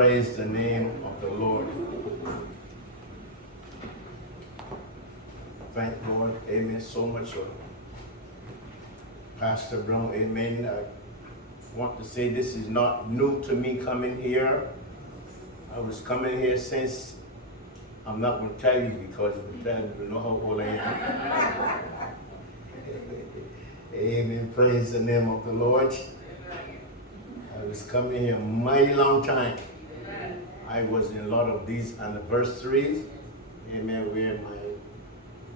Praise the name of the Lord. Thank Lord. Amen. So much. Pastor Brown. Amen. I want to say this is not new to me coming here. I was coming here since, I'm not going to tell you because you know how old I am. Amen. Praise the name of the Lord. I was coming here a mighty long time. I was in a lot of these anniversaries, amen, where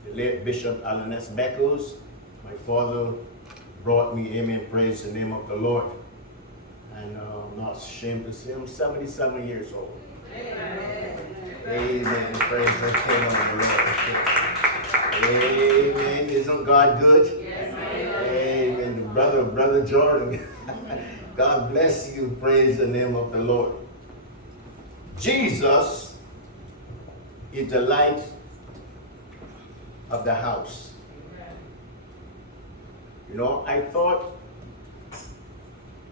the late Bishop Beckles, my father brought me, amen, praise the name of the Lord. And I'm not ashamed to say I'm 77 years old. Amen. Amen. Praise the name of the Lord. Amen. Isn't God good? Yes, amen. Brother Jordan, God bless you. Praise the name of the Lord. Jesus is the light of the house. You know, I thought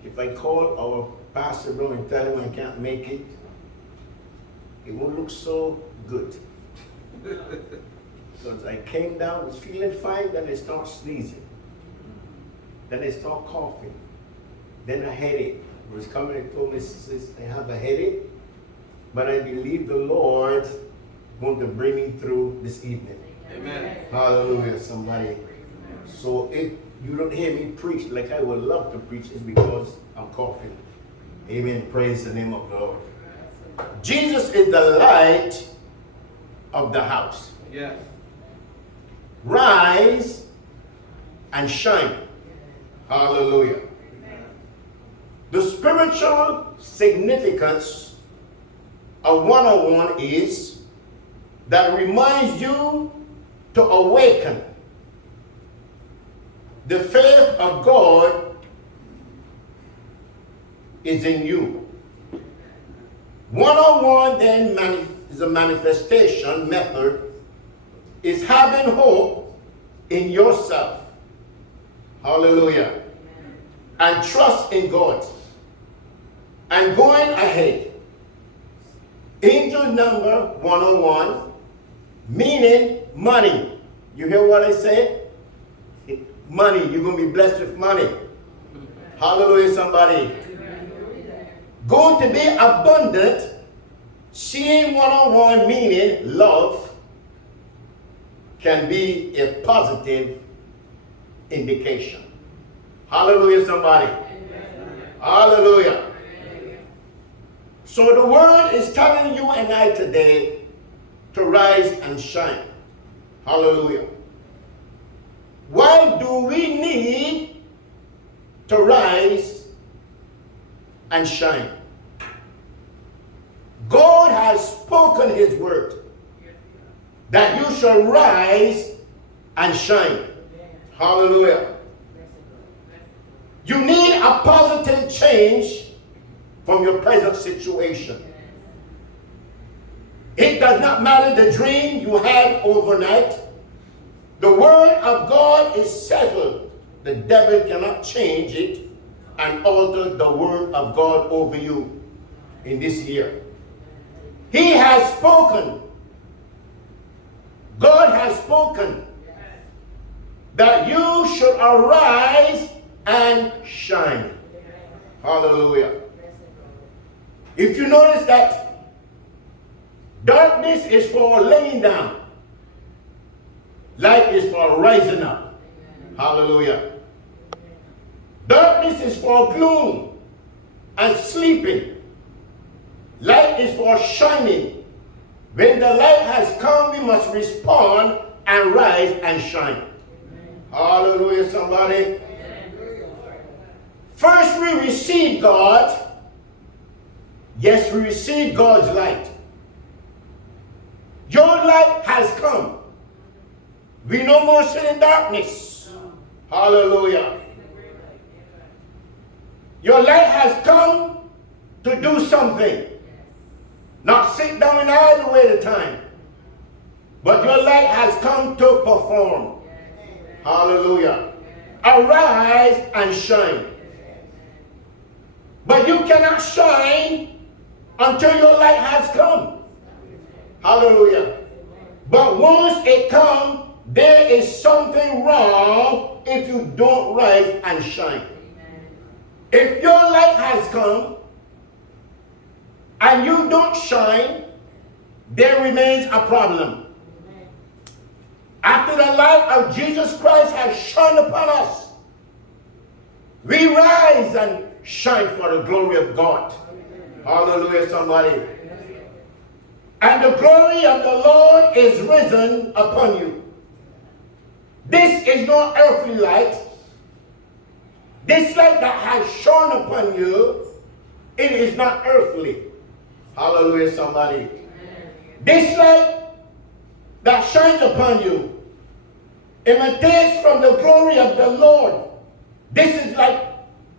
if I call our pastor bro and tell him I can't make it, it won't look so good. Because I came down, was feeling fine, then I start sneezing. Then I start coughing. Then a headache. He was coming and told me, says, I have a headache. But I believe the Lord going to bring me through this evening. Amen. Hallelujah, somebody. So if you don't hear me preach like I would love to preach, it's because I'm coughing. Amen. Praise the name of the Lord. Jesus is the light of the house. Yeah. Rise and shine. Hallelujah. The spiritual significance a one-on-one is that reminds you to awaken the faith of God is in you. One-on-one then is a manifestation method is having hope in yourself. Hallelujah. And trust in God. And going ahead. Into number one-on-one, meaning money. You hear what I say? Money. You're going to be blessed with money. Hallelujah, somebody. Going to be abundant, seeing one-on-one, meaning love, can be a positive indication. Hallelujah, somebody. Hallelujah. So the word is telling you and I today to rise and shine. Hallelujah. Why do we need to rise and shine? God has spoken his word that you shall rise and shine. Hallelujah. You need a positive change from your present situation. It does not matter the dream you had overnight. The word of God is settled. The devil cannot change it and alter the word of God over you in this year. He has spoken. God has spoken that you should arise and shine. Hallelujah. If you notice that darkness is for laying down, light is for rising up. Hallelujah. Darkness is for gloom and sleeping. Light is for shining. When the light has come, we must respond and rise and shine. Hallelujah, somebody. First we receive God. Yes, we receive God's light. Your light has come. We no more sit in darkness. Hallelujah. Your light has come to do something. Not sit down and idle away the time. But your light has come to perform. Hallelujah. Arise and shine. But you cannot shine until your light has come. Hallelujah. But once it comes, there is something wrong if you don't rise and shine. If your light has come and you don't shine, there remains a problem. After the light of Jesus Christ has shone upon us, we rise and shine for the glory of God. Hallelujah, somebody. And the glory of the Lord is risen upon you. This is no earthly light. This light that has shone upon you, it is not earthly. Hallelujah, somebody. This light that shines upon you emanates from the glory of the Lord. This is like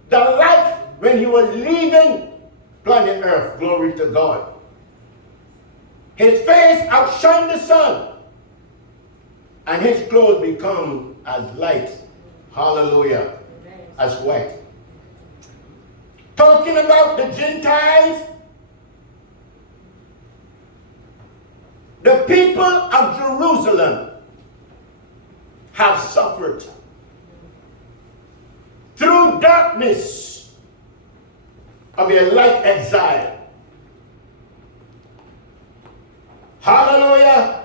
the light when he was leaving planet Earth. Glory to God. His face outshined the sun, and his clothes become as light. Hallelujah. As white. Talking about the Gentiles, the people of Jerusalem have suffered through darkness of a light exile. Hallelujah.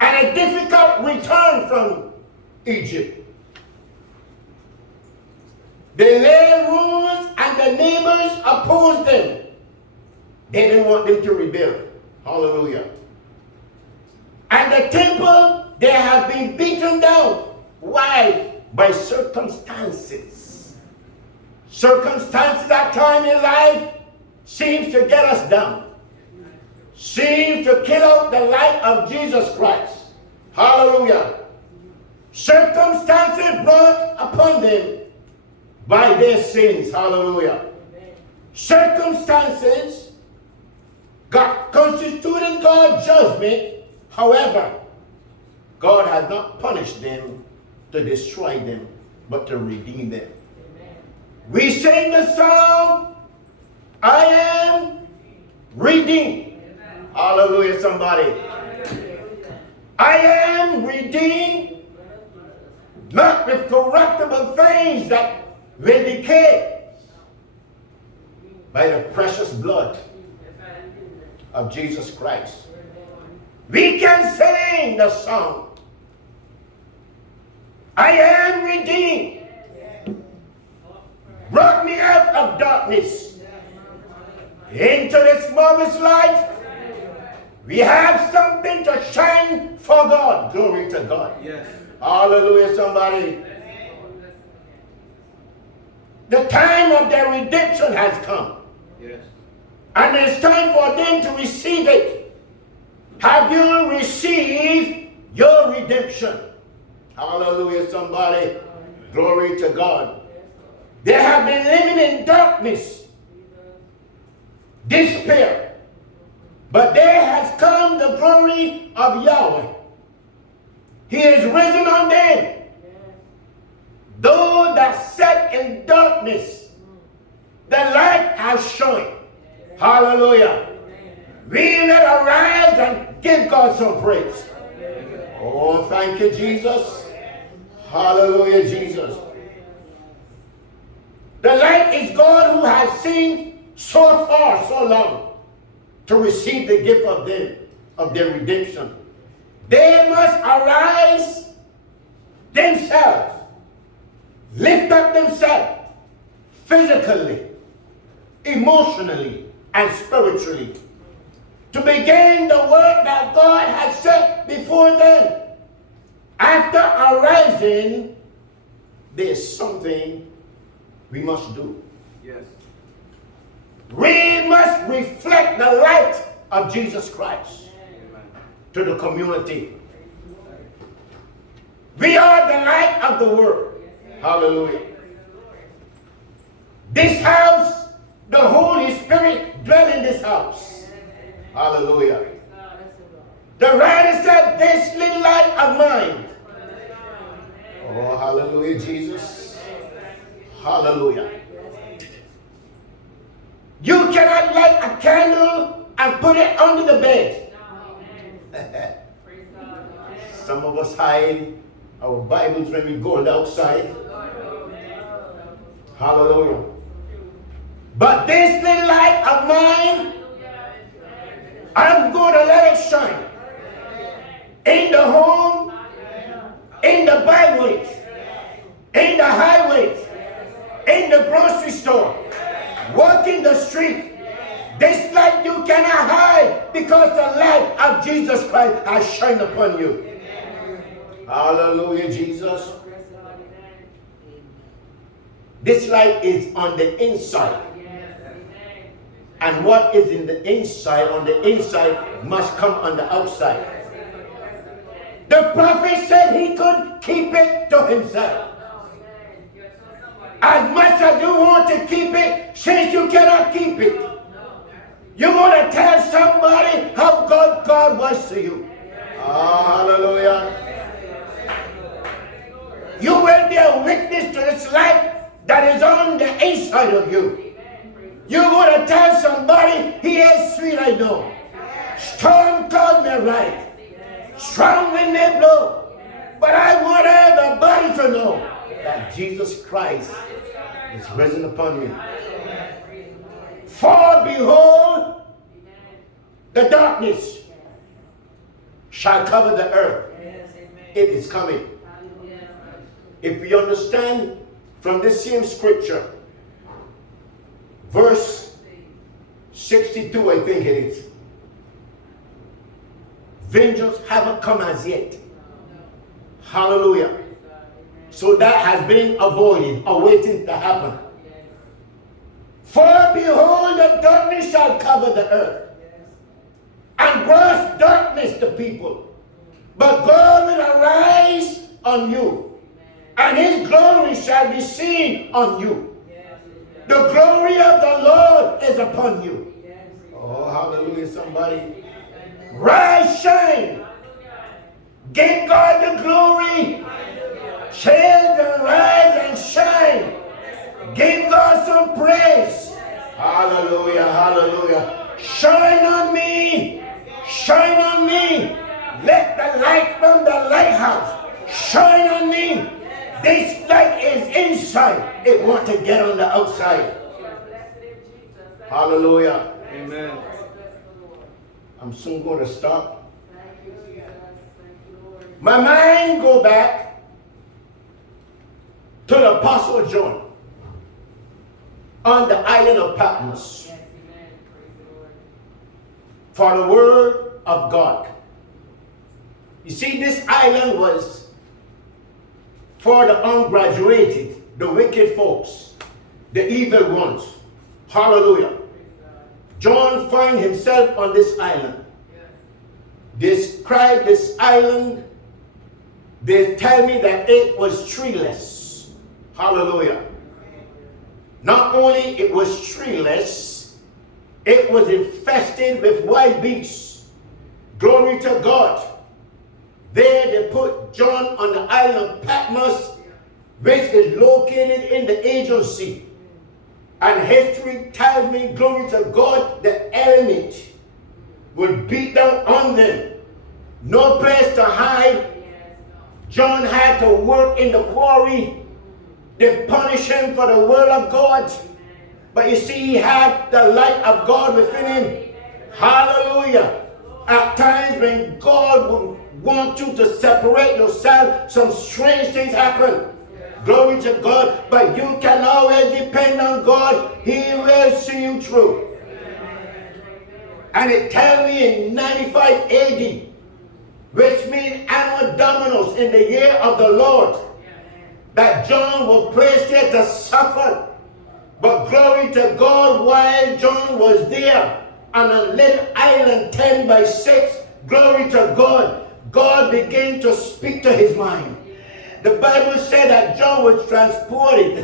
And a difficult return from Egypt. They laid rules and the neighbors opposed them. They didn't want them to rebuild. Hallelujah. And the temple, they have been beaten down. Why? By circumstances. Circumstances at time in life seems to get us down. Seems to kill out the light of Jesus Christ. Hallelujah. Circumstances brought upon them by their sins. Hallelujah. Circumstances constituted God's judgment. However, God has not punished them to destroy them, but to redeem them. We sing the song, I am redeemed. Hallelujah, somebody. I am redeemed, not with corruptible things that will decay, by the precious blood of Jesus Christ. We can sing the song, I am redeemed. Brought me out of darkness into this marvelous light. We have something to shine for God. Glory to God. Yes. Hallelujah, somebody. The time of their redemption has come. Yes. And it's time for them to receive it. Have you received your redemption? Hallelujah, somebody. Glory to God. They have been living in darkness, despair. But there has come the glory of Yahweh. He is risen on them. Those that sat in darkness, the light has shone. Hallelujah. We let arise and give God some praise. Oh, thank you, Jesus. Hallelujah, Jesus. The light is God who has seen so far, so long, to receive the gift of them, of their redemption. They must arise themselves, lift up themselves physically, emotionally, and spiritually to begin the work that God has set before them. After arising, there's something we must do. Yes. We must reflect the light of Jesus Christ to the community. We are the light of the world. Hallelujah. This house, the Holy Spirit dwells in this house. Hallelujah. The writer said, this little light of mine. Oh, hallelujah, Jesus. Hallelujah. You cannot light a candle and put it under the bed. Some of us hide our Bibles when we go outside. Hallelujah. But this little light of mine, I'm going to let it shine. In the home, in the byways, in the highways, in the grocery store, walking the street. This light you cannot hide because the light of Jesus Christ has shined upon you. Hallelujah, Jesus. This light is on the inside. And what is in the inside, on the inside, must come on the outside. The prophet said he could keep it to himself. As much as you want to keep it, since you cannot keep it, you want to tell somebody how good God was to you. Hallelujah. You will be a witness to this light that is on the inside of you. You're going to tell somebody, he is sweet, I know. Storm clouds may rise. Strong wind may blow. But I want everybody to know that Jesus Christ is risen upon me. For behold, the darkness shall cover the earth. It is coming. If we understand from this same scripture, verse 62, I think it is. Vengeance haven't come as yet. Hallelujah. So that has been avoided, awaiting to happen. For behold, the darkness shall cover the earth, and gross darkness the people. But God will arise on you, and his glory shall be seen on you. The glory of the Lord is upon you. Oh, hallelujah, somebody. Rise, shine. Give God the glory. Children, rise and shine. Give God some praise. Hallelujah, hallelujah. Shine on me. Shine on me. Let the light from the lighthouse shine on me. This light is inside. It wants to get on the outside. Hallelujah. Amen. I'm soon going to stop. My mind go back to the Apostle John on the island of Patmos for the word of God. You see, this island was for the ungraduated, the wicked folks, the evil ones. Hallelujah. John found himself on this island. Describe this island. They tell me that it was treeless. Hallelujah. Not only it was treeless, it was infested with wild beasts. Glory to God. There they put John on the island of Patmos, which is located in the Aegean Sea. And history tells me, glory to God, the element would beat down on them. No place to hide. John had to work in the quarry. They punished him for the word of God. But you see, he had the light of God within him. Hallelujah. At times when God would want you to separate yourself, some strange things happen. Glory to God. But you can always depend on God. He will see you through. And it tells me in 95 AD, which means Anno Dominus, in the year of the Lord, that John was placed there to suffer. But glory to God, while John was there on a little island 10 by 6, glory to God, God began to speak to his mind. The Bible said that John was transported.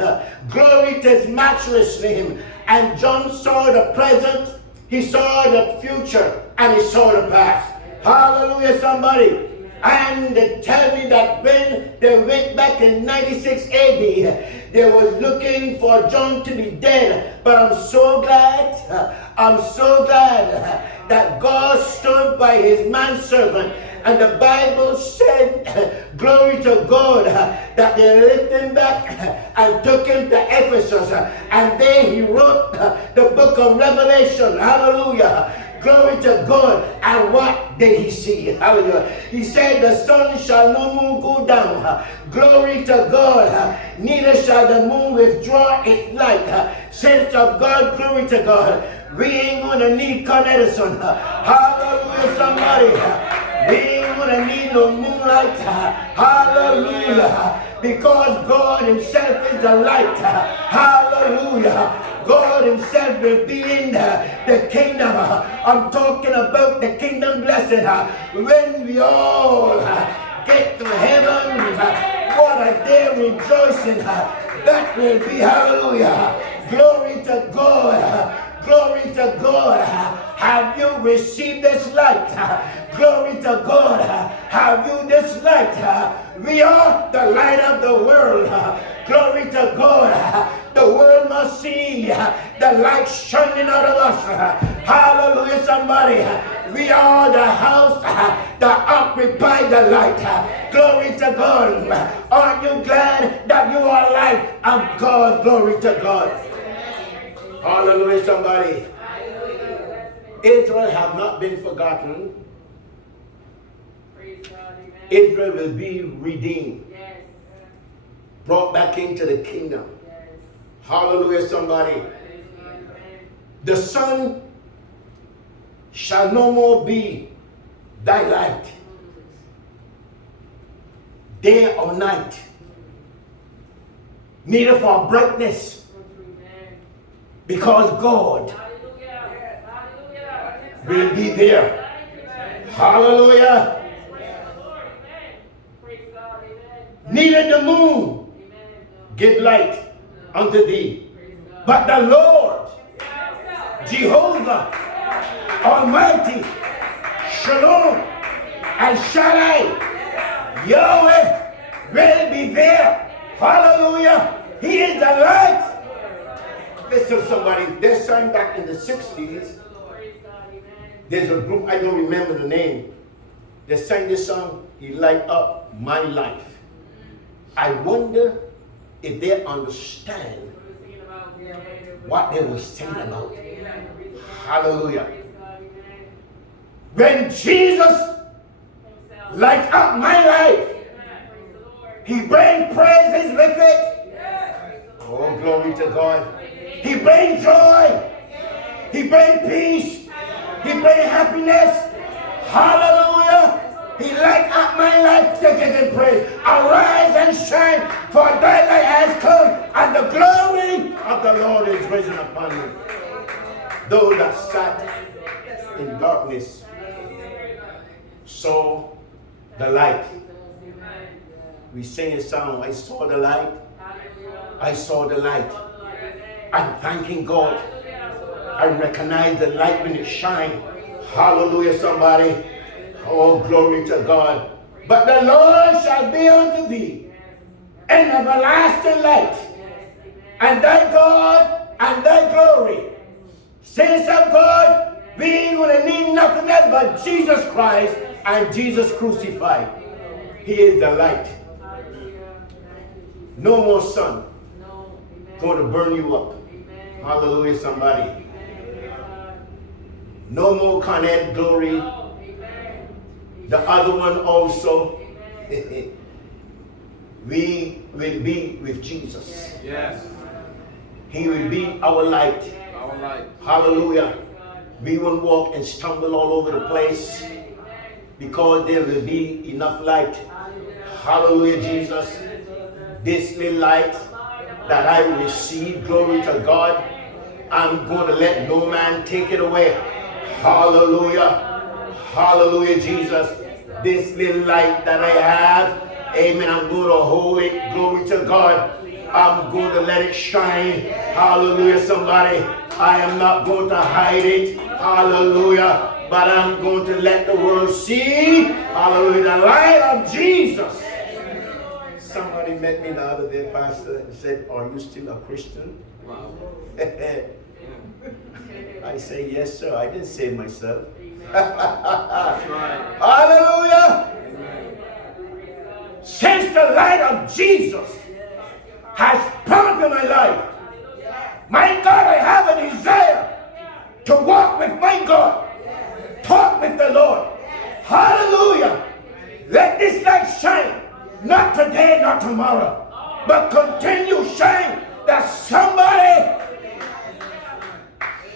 Glory to his matchless name. And John saw the present, he saw the future, and he saw the past. Hallelujah, somebody. And they tell me that when they went back in 96 AD, they were looking for John to be dead. But I'm so glad that God stood by his manservant. And the Bible said, glory to God, that they lifted him back and took him to Ephesus. And there he wrote the book of Revelation. Hallelujah. Glory to God. And what did he see? Hallelujah. He said, the sun shall no more go down. Glory to God. Neither shall the moon withdraw its light. Saints of God, glory to God. We ain't going to need Con Edison. Hallelujah, somebody. We ain't gonna need no moonlight. Hallelujah. Because God himself is the light. Hallelujah. God himself will be in the kingdom. I'm talking about the kingdom blessing. When we all get to heaven, what a day rejoicing. That will be, hallelujah. Glory to God. Glory to God. Have you received this light? Glory to God. Have you this light? We are the light of the world. Glory to God. The world must see the light shining out of us. Hallelujah, somebody. We are the house that occupy the light. Glory to God. Aren't you glad that you are light of God? Glory to God. Hallelujah, somebody. Israel have not been forgotten. Israel will be redeemed. Brought back into the kingdom. Hallelujah, somebody. The sun shall no more be thy light, day or night, neither for brightness, because God will be there. Hallelujah. Neither the moon give light unto thee, but the Lord, Jehovah, Almighty, Shalom, and Shaddai, Yahweh will be there. Hallelujah. He is the light. Listen, somebody, they sang back in the 60s. There's a group, I don't remember the name. They sang this song, He Light Up My Life. I wonder if they understand what they were singing about. Hallelujah. When Jesus lights up my life, he brings praises with it. Oh, glory to God. He brings joy. He brings peace. He brings happiness. Hallelujah. He light up my life to give him praise. Arise and shine, for thy light has come, and the glory of the Lord is risen upon you. Those that sat in darkness saw the light. We sing a song, I saw the light. I saw the light. I'm thanking God. I recognize the light when it shines. Hallelujah, somebody. Oh, glory to God. But the Lord shall be unto thee an everlasting light, and thy God and thy glory. Saints of God, we ain't going to need nothing else but Jesus Christ and Jesus crucified. He is the light. No more sun going to burn you up. Hallelujah, somebody. No more Con Ed glory. The other one also. We will be with Jesus. Yes. He will be our light. Our light. Hallelujah. We won't walk and stumble all over the place because there will be enough light. Hallelujah, Jesus. This little light that I receive, glory to God, I'm going to let no man take it away. Hallelujah. Hallelujah, Jesus. This little light that I have, amen, I'm going to hold it. Glory to God. I'm going to let it shine. Hallelujah, somebody. I am not going to hide it. Hallelujah. But I'm going to let the world see, hallelujah, the light of Jesus. Somebody met me the other day, Pastor, and said, are you still a Christian? Wow. I say, yes, sir. I didn't save myself. That's right. Hallelujah. Amen. Since the light of Jesus has come into my life, my God, I have a desire to walk with my God. Talk with the Lord. Hallelujah. Let this light shine. Not today, not tomorrow. But continue shine. That somebody.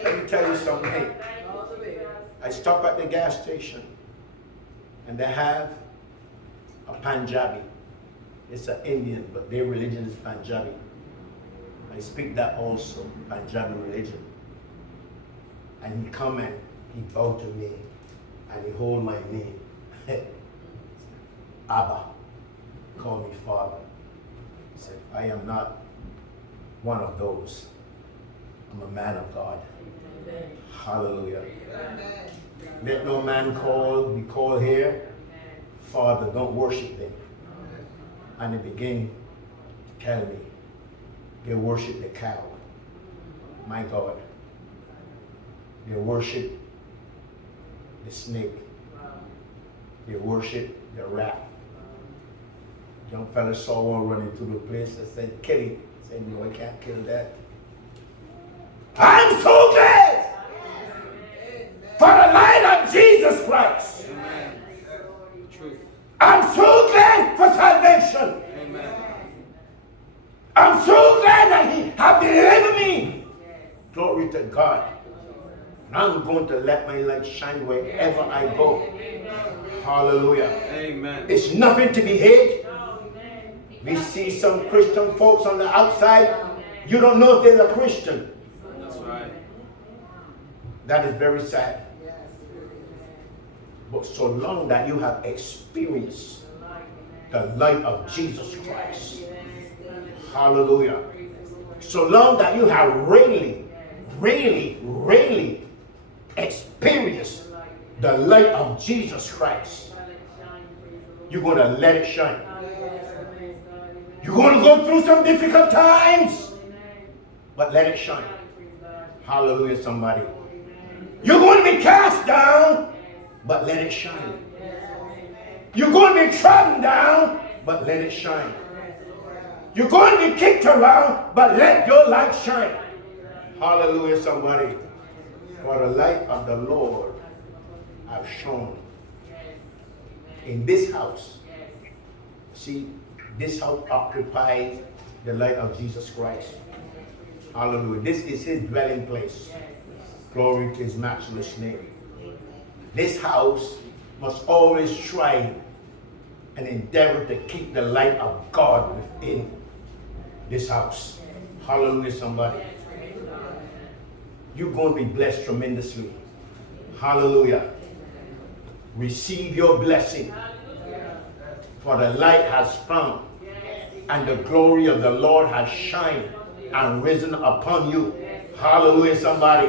Let me tell you something. I stop at the gas station. And they have a Punjabi. It's an Indian, but their religion is Punjabi. I speak that also, Punjabi religion. And he come and he bowed to me and he hold my knee. Abba, call me Father. He said, I am not one of those. I'm a man of God. Amen. Hallelujah. Amen. Let no man be called here. Father, don't worship them. And they begin to tell me they worship the cow. My God. They worship the snake. They worship the rat. Young fella saw one running through the place and said, kill it. I said, no, I can't kill that. I'm so glad for the light of Jesus Christ. Amen. I'm so glad for salvation. Amen. I'm so glad that he has delivered me. Glory to God. And I'm going to let my light shine wherever I go. Hallelujah. Amen. It's nothing to be hid. We see some Christian folks on the outside. You don't know if they're a Christian. That's right. That is very sad. But so long that you have experienced the light of Jesus Christ. Hallelujah. So long that you have really experienced the light of Jesus Christ, you're going to let it shine. You're going to go through some difficult times, but let it shine. Hallelujah, somebody. You're going to be cast down, but let it shine. You're going to be trodden down, but let it shine. You're going to be kicked around, but let your light shine. Hallelujah, somebody. For the light of the Lord have shone in this house. See, this house occupies the light of Jesus Christ. Hallelujah. This is his dwelling place. Glory to his matchless name. This house must always try and endeavor to keep the light of God within this house. Hallelujah, somebody. You're going to be blessed tremendously. Hallelujah. Receive your blessing. For the light has come, and the glory of the Lord has shined and risen upon you. Hallelujah, somebody.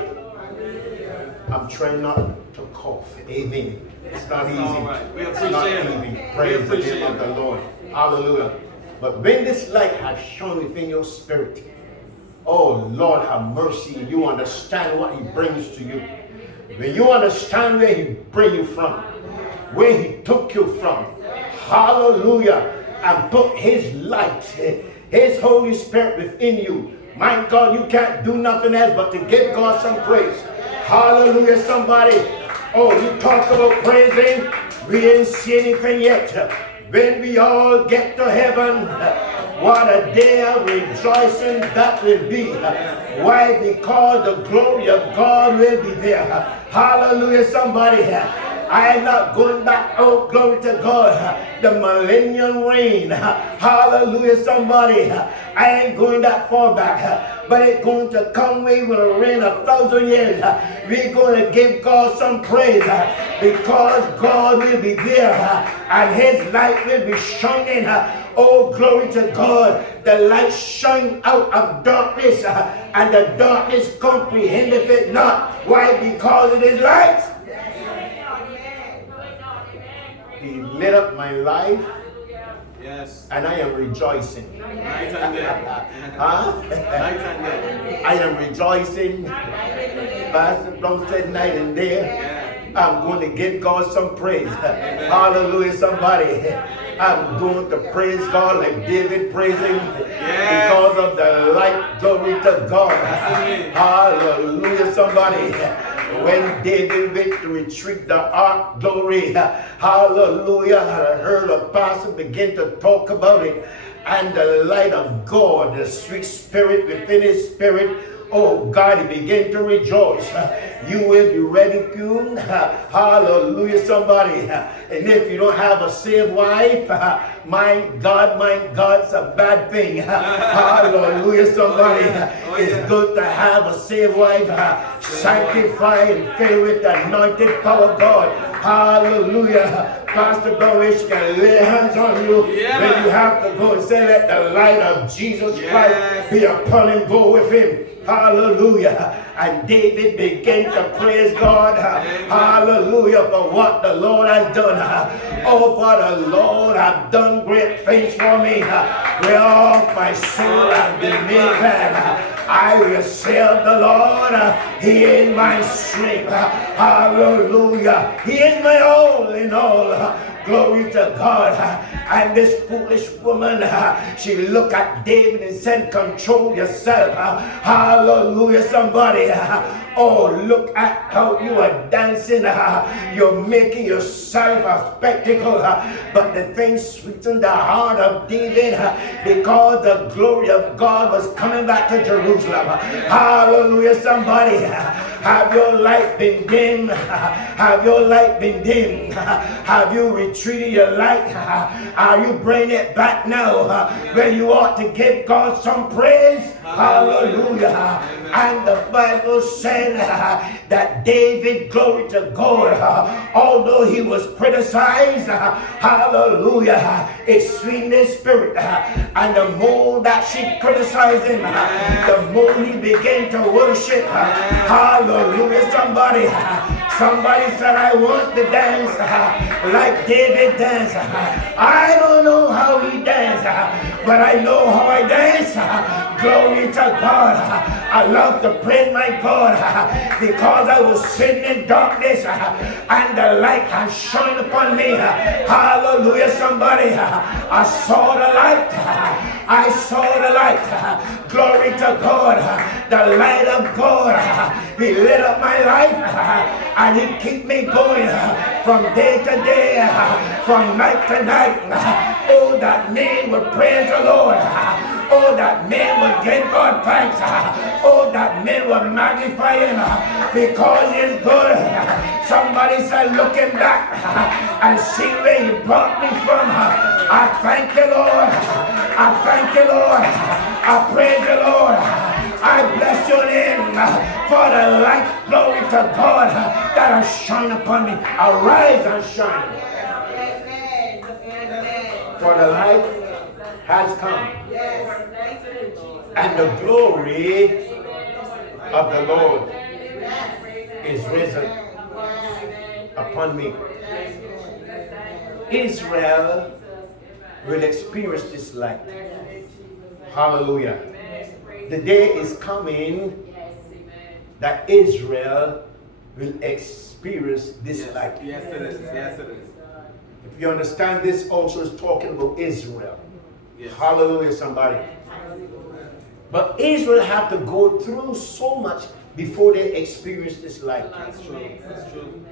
I'm trying not to cough. Amen. It's not easy. Right. It's not easy. Praise the name of the Lord. Hallelujah. But when this light has shone within your spirit, oh Lord, have mercy. You understand what he brings to you. When you understand where he brings you from, where he took you from, hallelujah, and put his light, his Holy Spirit within you. My God, you can't do nothing else but to give God some praise. Hallelujah, somebody. Oh, you talk about praising. We didn't see anything yet. When we all get to heaven, what a day of rejoicing that will be. Why? Because the glory of God will be there. Hallelujah, somebody. I am not going back. Oh, glory to God. The millennium reign. Hallelujah, somebody. I ain't going that far back. But it's going to come with a reign of 1,000 years. We're going to give God some praise. Because God will be there. And his light will be shining Oh, glory to God. The light shine out of darkness, and the darkness comprehendeth it not. Why? Because it is light. He lit up my life. Yes. And I am rejoicing. Night and day. Huh? Night and day. I am rejoicing. Pastor Brown said night and day. Yeah. I'm going to give God some praise. Hallelujah, somebody. I'm going to praise God like David praising because of the light. Glory to God. Hallelujah, somebody. When David went to retrieve the ark, glory, hallelujah, I heard a pastor begin to talk about it, and the light of God, the sweet spirit within his spirit, oh God, he began to rejoice. You will be ridiculed. Hallelujah, somebody. And if you don't have a saved wife, my God, it's a bad thing. Hallelujah, somebody. It's good to have a saved wife, sanctified and filled with the anointed power of God. Hallelujah. Pastor Bowish can lay hands on you when you have to go and say, let the light of Jesus Christ be upon him, go with him. Hallelujah. And David began to praise God. Hallelujah, for what the Lord has done. Oh, for the Lord has done great things for me. Where all my soul has been made glad. I will serve the Lord. He is my strength. Hallelujah. He is my all in all. Glory to God. And this foolish woman, she looked at David and said, control yourself. Hallelujah, somebody. Oh, look at how you are dancing. You're making yourself a spectacle. But the thing sweetened the heart of David because the glory of God was coming back to Jerusalem. Hallelujah, somebody. Have your light been dim? Have your light been dim? Have you retreated your light? Are you bringing it back now? When you ought to give God some praise? Hallelujah. And the Bible said that David, glory to God, although he was criticized, hallelujah, it sweetened his spirit. And the more that she criticized him, the more he began to worship. Hallelujah, somebody. Somebody said, I want to dance like David danced. I don't know how he danced, but I know how I dance. Glory to God. I love to praise my God because I was sitting in darkness and the light has shone upon me. Hallelujah, somebody. I saw the light. I saw the light. Glory to God. The light of God. He lit up my life and he keep me going from day to day, from night to night. Oh, that man would praise the Lord. Oh, that man would give God thanks. Oh, that man would magnify him because he is good. Somebody said, looking back and see where he brought me from. I thank you, Lord. I thank you, Lord. I praise you, Lord. I bless your name for the light, glory to God, that has shine upon me. Arise and shine. For the light has come. And the glory of the Lord is risen upon me. Israel will experience this light. Hallelujah. The day is coming that Israel will experience this light. Yes, it is. Yes, it is. If you understand, this also is talking about Israel. Yes. Hallelujah, somebody. But Israel have to go through so much before they experience this light. That's true. That's true.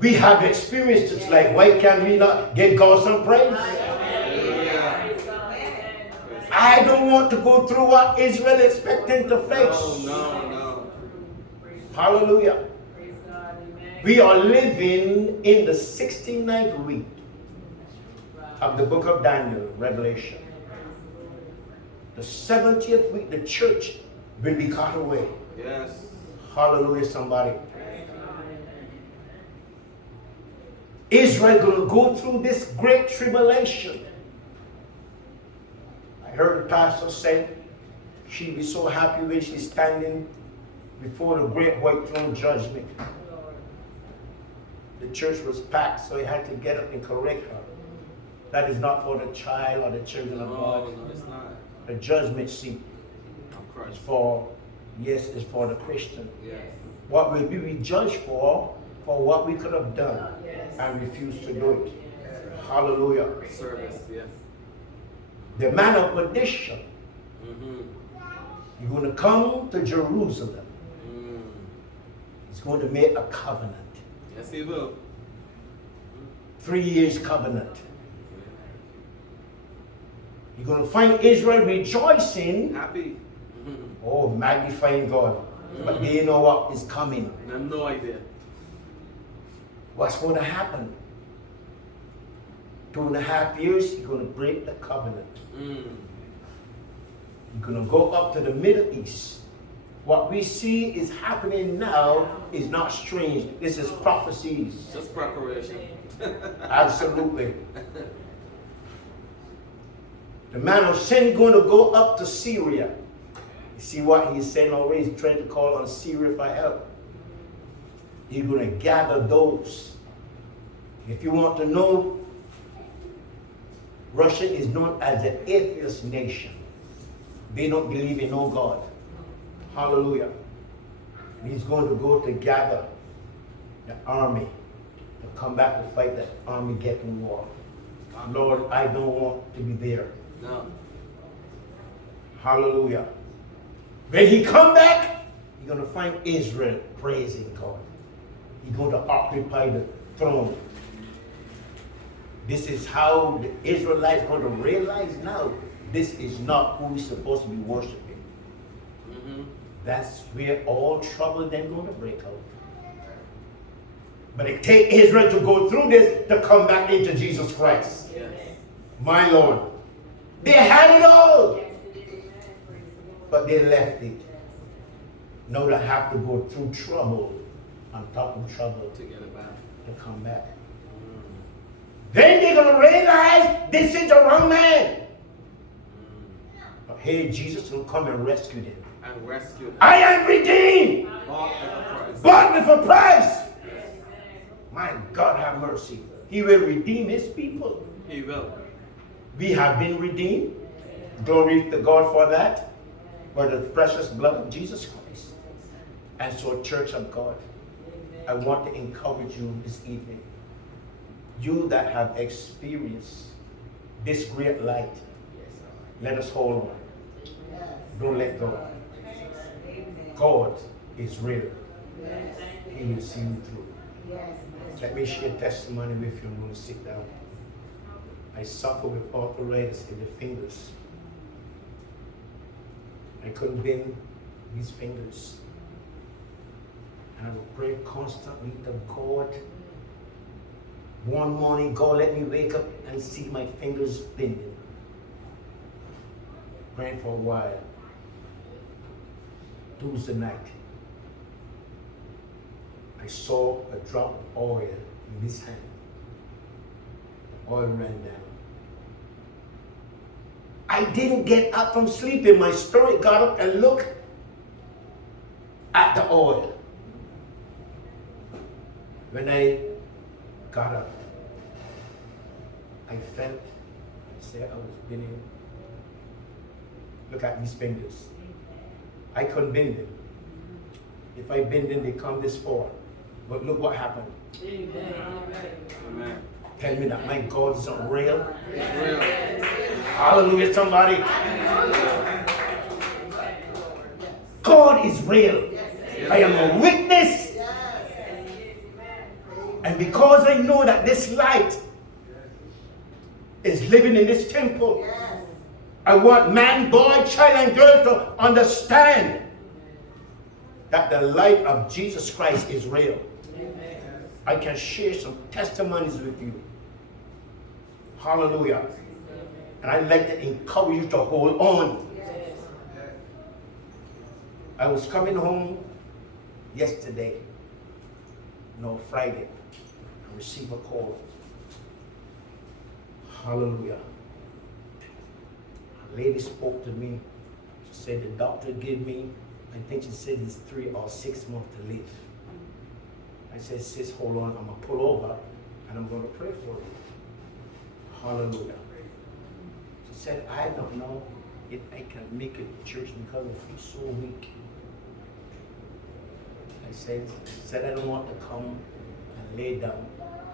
We have experienced this light. Why can we not give God some praise? I don't want to go through what Israel is expecting to face. No. Hallelujah. We are living in the 69th week of the book of Daniel, Revelation. The 70th week, the church will be cut away. Yes. Hallelujah, somebody. Israel going to go through this great tribulation. heard Pastor say she'd be so happy when she's standing before the great white throne judgment. The church was packed, so he had to get up and correct her. That is not for the child or the children of God. No, it's not. The judgment seat I'm is crushed. for, yes, is for the Christian. Yes. What will we be judged for what we could have done and refused to do it. Hallelujah. Service, yes. The man of perdition, Mm-hmm. you're going to come to Jerusalem. Mm. He's going to make a covenant. Yes, he will. 3 years covenant. You're going to find Israel rejoicing. Happy. Mm-hmm. Oh, magnifying God. But they know what is coming. I have no idea. What's going to happen? 2.5 years, you're going to break the covenant. Mm. You're going to go up to the Middle East. What we see is happening now is not strange. This is prophecies. Just preparation. Absolutely. The man of sin going to go up to Syria. You see what he's saying always, trying to call on Syria for help. He's going to gather those. If you want to know, Russia is known as an atheist nation. They don't believe in no God. Hallelujah. He's going to go to gather the army to come back to fight the army getting war. Lord, I don't want to be there. No. Hallelujah. When he come back, you're going to find Israel praising God. He's going to occupy the throne. This is how the Israelites are going to realize now this is not who we're supposed to be worshiping. Mm-hmm. That's where all trouble then going to break out. But it takes Israel to go through this to come back into Jesus Christ. Yes. My Lord. They had it all. But they left it. Now they have to go through trouble on top of trouble To get it back. to come back. Mm. Then they're going to realize this is the wrong man. Mm. But hey, Jesus will come and rescue them. And rescue them. I am redeemed. Bought at a price. Bought with a price. My God have mercy. He will redeem his people. He will. We have been redeemed. Glory to God for that. For the precious blood of Jesus Christ. And so, Church of God, I want to encourage you this evening. You that have experienced this great light, let us hold on. Don't let go. God is real. He will see you through. Let me share testimony with you. I'm going to sit down. I suffer with arthritis in the fingers. I couldn't bend these fingers. And I would pray constantly to God. One morning, God let me wake up and see my fingers bending. Praying for a while. Tuesday night, I saw a drop of oil in this hand. The oil ran down. I didn't get up from sleeping. My spirit got up and looked at the oil. When I got up, I felt, I said I was bending. Look at these fingers. I couldn't bend them. If I bend them, they come this far. But look what happened. Amen. Tell me that my God is not real. It's real. Hallelujah, somebody. God is real. I am a witness. And because I know that this light is living in this temple, I want man, boy, child, and girl to understand that the light of Jesus Christ is real. I can share some testimonies with you. Hallelujah. And I'd like to encourage you to hold on. I was coming home yesterday, no, Friday. I received a call. Hallelujah. A lady spoke to me. She said the doctor gave me, I think she said it's 3 or 6 months to live. I said, sis, hold on, I'm going to pull over and I'm going to pray for you. Hallelujah. She said, I don't know if I can make it to church because I feel so weak. I said I don't want to come and lay down.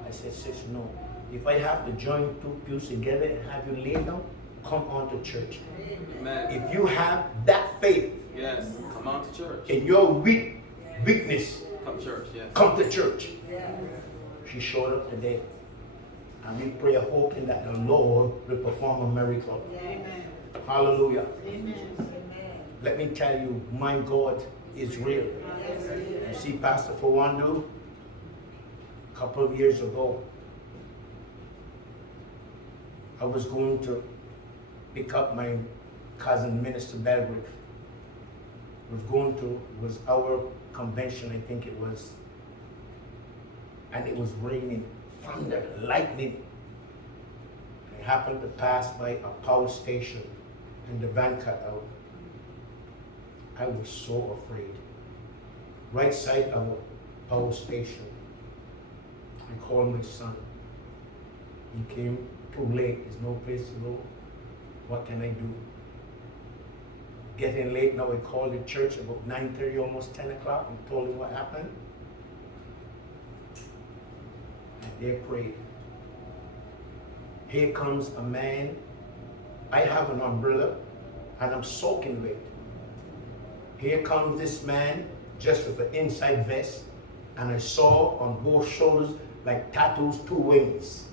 I said, sis, no. If I have to join 2 pews together and have you lay down, come on to church. Amen. If you have that faith, Yes. Come on to church. in your weakness, Come to church. Yes. come to church. She showed up today. And we pray hoping that the Lord will perform a miracle. Amen. Hallelujah. Amen. Let me tell you, my God is real. You see, Pastor Fawando, a couple of years ago, I was going to pick up my cousin, Minister Belgrave. Was our convention, I think it was, and it was raining, thunder, lightning. I happened to pass by a power station and the van cut out. I was so afraid. Right side of a power station. I called my son. He came too late. There's no place to go. What can I do? Getting late now. I called the church about 9:30, almost 10 o'clock, and told him what happened. And they prayed. Here comes a man. I have an umbrella and I'm soaking wet. Here comes this man just with an inside vest, and I saw on both shoulders like tattoos, 2 wings.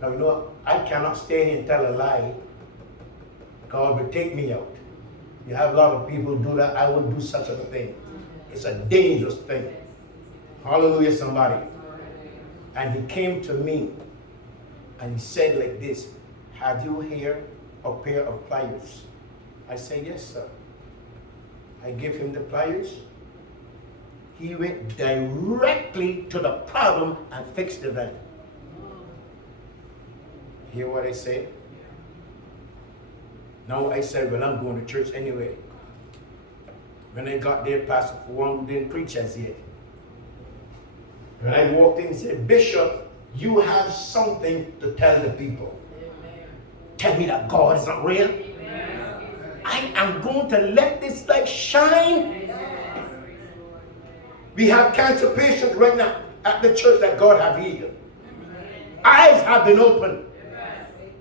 Now you know, I cannot stay here and tell a lie. God will take me out. You have a lot of people do that. I wouldn't do such a thing. It's a dangerous thing. Hallelujah, somebody. And he came to me and he said like this, have you here a pair of pliers? I said, yes, sir. I give him the pliers. He went directly to the problem and fixed the van. Hear what I say? Now I said, well, I'm going to church anyway. When I got there, Pastor Fawando didn't preach as yet. When I walked in, he said, Bishop, you have something to tell the people. Amen. Tell me that God is not real. Amen. I am going to let this light shine. Amen. We have cancer patients right now at the church that God have healed. Eyes have been opened.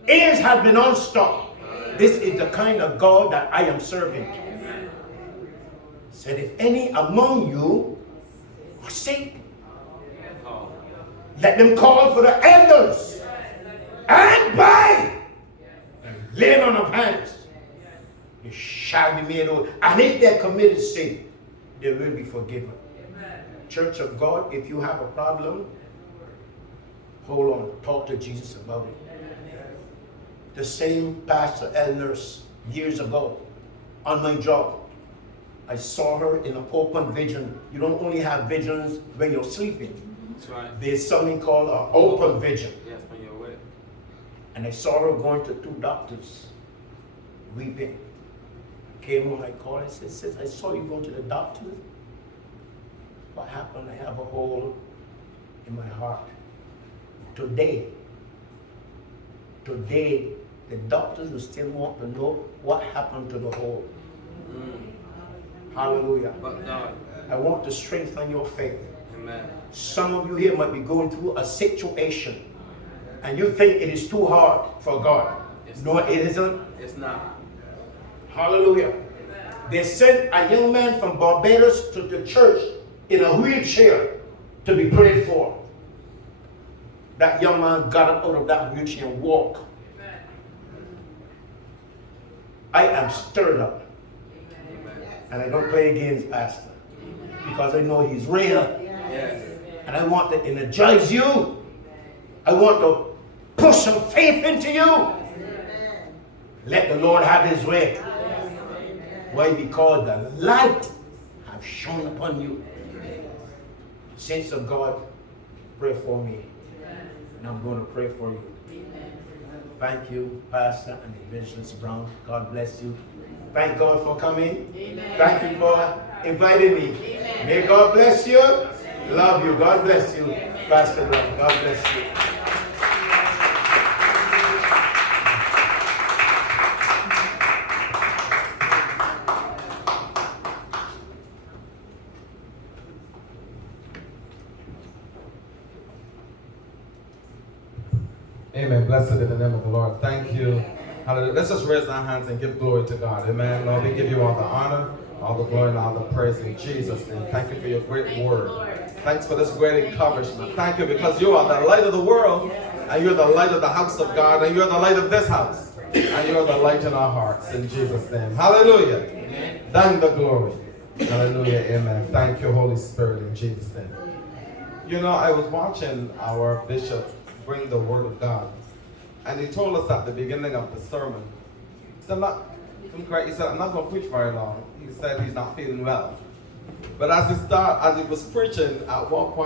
Ears have been unstopped. This is the kind of God that I am serving. Said, if any among you are sick, let them call for the elders and bind and lay on of hands. It shall be made whole. And if they committed sin, they will be forgiven. Church of God, if you have a problem, hold on, talk to Jesus about it. The same Pastor L. Nurse years ago on my job, I saw her in an open vision. You don't only have visions when you're sleeping. That's right. There's something called an open vision. Yes, when you're awake. And I saw her going to 2 doctors, weeping. I came home, I called, I said, sis, I saw you going to the doctor. What happened? I have a hole in my heart. Today, the doctors will still want to know what happened to the hole. Hallelujah. But God. I want to strengthen your faith. Amen. Some of you here might be going through a situation and you think it is too hard for God. No, it isn't. It's not. Hallelujah. They sent a young man from Barbados to the church in a wheelchair to be prayed for. That young man got up out of that wheelchair and walked. I am stirred up. Amen. And I don't play games, Pastor, because I know he's real. Yes. And I want to energize you. I want to push some faith into you. Let the Lord have his way. Why? Because the light have shone upon you. Saints of God, pray for me. And I'm going to pray for you. Thank you, Pastor and Evangelist Brown. God bless you. Thank God for coming. Amen. Thank you for inviting me. Amen. May God bless you. Love you. God bless you, Pastor Brown. God bless you. Amen. Blessed in the name of the Lord. Thank you. Hallelujah. Let's just raise our hands and give glory to God. Amen. Lord, we give you all the honor, all the glory, and all the praise in Jesus' name. Thank you for your great word. Thanks for this great encouragement. Thank you because you are the light of the world, and you're the light of the house of God, and you're the light of this house, and you're the light in our hearts in Jesus' name. Hallelujah. Thine the glory. Hallelujah. Amen. Thank you, Holy Spirit, in Jesus' name. You know, I was watching our bishop bring the word of God. And he told us at the beginning of the sermon, he said, I'm not going to preach very long. He said he's not feeling well. But as he was preaching, at one point,